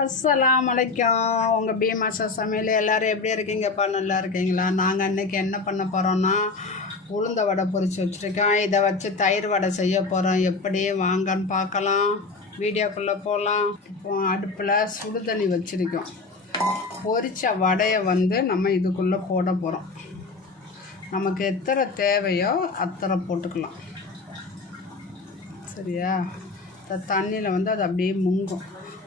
அஸ்லாம் வலைக்கம் உங்கள் பீமாசா சமையல் எல்லோரும் எப்படி இருக்கீங்கப்பா? நல்லா இருக்கீங்களா? நாங்கள் அன்றைக்கி என்ன பண்ண போகிறோன்னா உளுந்த வடை பொறிச்சு வச்சுருக்கோம். இதை வச்சு தயிர் வடை செய்ய போகிறோம் எப்படி வாங்கன்னு பார்க்கலாம். வீடியோக்குள்ளே போகலாம் இப்போ அடுப்பில் சுடு தண்ணி வச்சுருக்கோம். பொரிச்ச வடையை வந்து நம்ம இதுக்குள்ளே போட போகிறோம் நமக்கு எத்தனை தேவையோ அத்தனை போட்டுக்கலாம். சரியா? தண்ணியில் வந்து அது அப்படியே முங்கும்.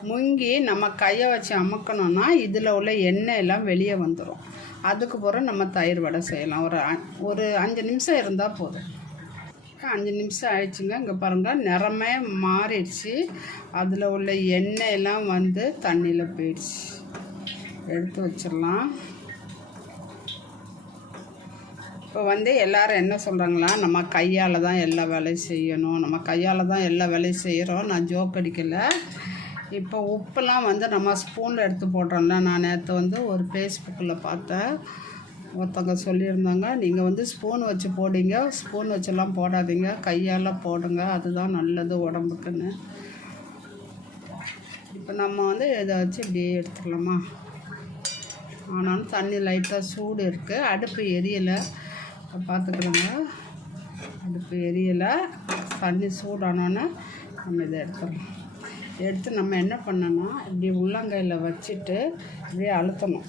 முங்கி நம்ம கையை வச்சு அமுக்கணும்னா இதில் உள்ள எண்ணெய் எல்லாம் வெளியே வந்துடும் அதுக்கு பிறகு நம்ம தயிர் வடை செய்யலாம். ஒரு அ- ஒரு அஞ்சு நிமிஷம் இருந்தால் போதும். அஞ்சு நிமிஷம் ஆயிடுச்சுங்க. இங்கே பாருங்கள் நிறமே மாறிடுச்சு. அதில் உள்ள எண்ணெய் எல்லாம் வந்து தண்ணியில் போயிடுச்சு. எடுத்து வச்சிடலாம். இப்போ வந்து எல்லாரும் என்ன சொல்கிறாங்களா நம்ம கையால் தான் எல்லா வேலையும் செய்யணும். நம்ம கையால் தான் எல்லா வேலையும் செய்கிறோம் நான் ஜோக் அடிக்கலை. இப்போ உப்புலாம் வந்து நம்ம ஸ்பூனில் எடுத்து போடுறோம்ல நான் நேற்று வந்து ஒரு ஃபேஸ்புக்கில் பார்த்தேன். ஒருத்தவங்க சொல்லியிருந்தாங்க நீங்கள் வந்து ஸ்பூன் வச்சு போடிங்க ஸ்பூன் வச்செல்லாம் போடாதீங்க கையால் போடுங்க அதுதான் நல்லது உடம்புக்குன்னு. இப்போ நம்ம வந்து இதை வச்சு இப்படியே எடுத்துக்கலாமா? ஆனாலும் தண்ணி லைட்டாக சூடு இருக்குது அடுப்பு எரியலை. பார்த்துக்கிறோங்க அடுப்பு எரியலை. தண்ணி சூடானோன்னே நம்ம இதை எடுத்துடலாம். எடுத்து நம்ம என்ன பண்ணோன்னா இப்படி உள்ளங்கையில் வச்சுட்டு இப்படியே அழுத்தணும்.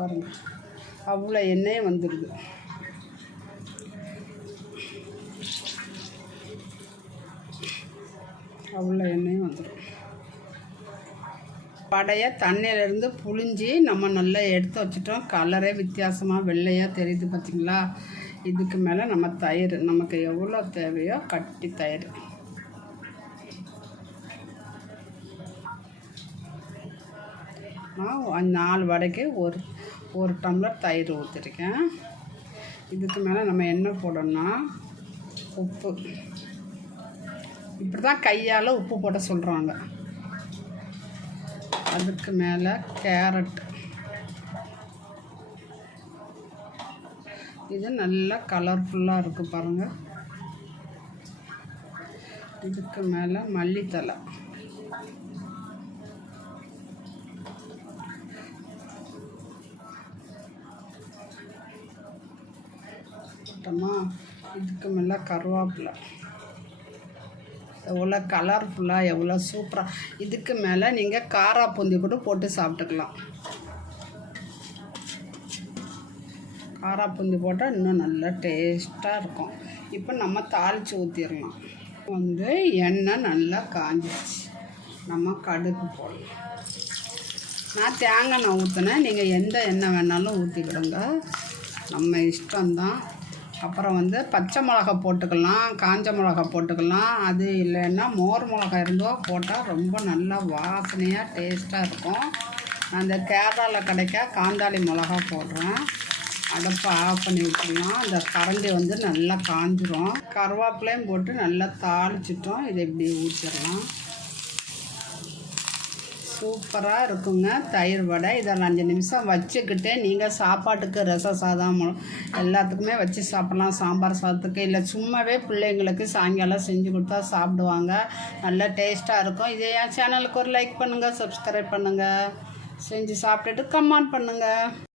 பாருங்க. அவ்வளோ எண்ணெயே வந்துடுது அவ்வளோ எண்ணெயும் வந்துடும் படையை தண்ணியிலேருந்து புழிஞ்சி நம்ம நல்லா எடுத்து வச்சிட்டோம். கலரே வித்தியாசமாக வெள்ளையாக தெரியுது பார்த்தீங்களா இதுக்கு மேலே நம்ம தயிர் நமக்கு எவ்வளோ தேவையோ கட்டி தயிர். நான் நாலு வடைக்கு ஒரு ஒரு டம்ளர் தயிர் ஊற்றிருக்கேன் இதுக்கு மேலே நம்ம என்ன போடணும்னா உப்பு. இப்படி தான் கையால் உப்பு போட சொல்கிறாங்க அதுக்கு மேலே கேரட். இது நல்லா கலர்ஃபுல்லாக இருக்குது பாருங்கள் இதுக்கு மேலே மல்லித்தலை போட்டோமா இதுக்கு மேலே கருவேப்பிலை. எவ்வளோ கலர்ஃபுல்லாக எவ்வளோ சூப்பராக இதுக்கு மேலே நீங்கள் காரா பூந்தி கூட போட்டு சாப்பிட்டுக்கலாம். காராப்பூந்தி போட்டால் இன்னும் நல்லா டேஸ்ட்டாக இருக்கும். இப்போ நம்ம தாளித்து ஊற்றிடலாம் வந்து எண்ணெய் நல்லா காஞ்சிச்சு நம்ம கடுகு போடலாம். நான் தேங்காய் எண்ணெய் ஊற்றினேன் நீங்கள் எந்த எண்ணெய் வேணாலும் ஊற்றிக்கிடுங்க நம்ம இஷ்டம்தான். அப்புறம் வந்து பச்சை மிளகா போட்டுக்கலாம். காஞ்ச மிளகா போட்டுக்கலாம். அது இல்லைன்னா மோர் மிளகா இருந்தோ போட்டால் ரொம்ப நல்லா வாசனையாக டேஸ்ட்டாக இருக்கும். அந்த கேரளாவில் கிடைக்க காந்தாளி மிளகா போடுறேன். அடுப்பை ஆஃப் பண்ணி விட்டுடலாம் அந்த கரண்டி வந்து நல்லா காஞ்சிரும். கருவேப்பிலையும் போட்டு நல்லா தாளிச்சிட்டோம். இதை இப்படி ஊற்றிடலாம் சூப்பராக இருக்குங்க. தயிர் வடை. இதை அஞ்சு நிமிஷம் வச்சுக்கிட்டு நீங்கள் சாப்பாட்டுக்கு ரச சாதம் எல்லாத்துக்குமே வச்சு சாப்பிட்லாம். சாம்பார் சாதத்துக்கு. இல்லை சும்மாவே பிள்ளைங்களுக்கு சாயங்காலம் செஞ்சு கொடுத்தா சாப்பிடுவாங்க. நல்லா டேஸ்ட்டாக இருக்கும். இதே என் சேனலுக்கு ஒரு லைக் பண்ணுங்கள் சப்ஸ்கிரைப் பண்ணுங்கள் செஞ்சு சாப்பிட்டுட்டு கமெண்ட் பண்ணுங்கள்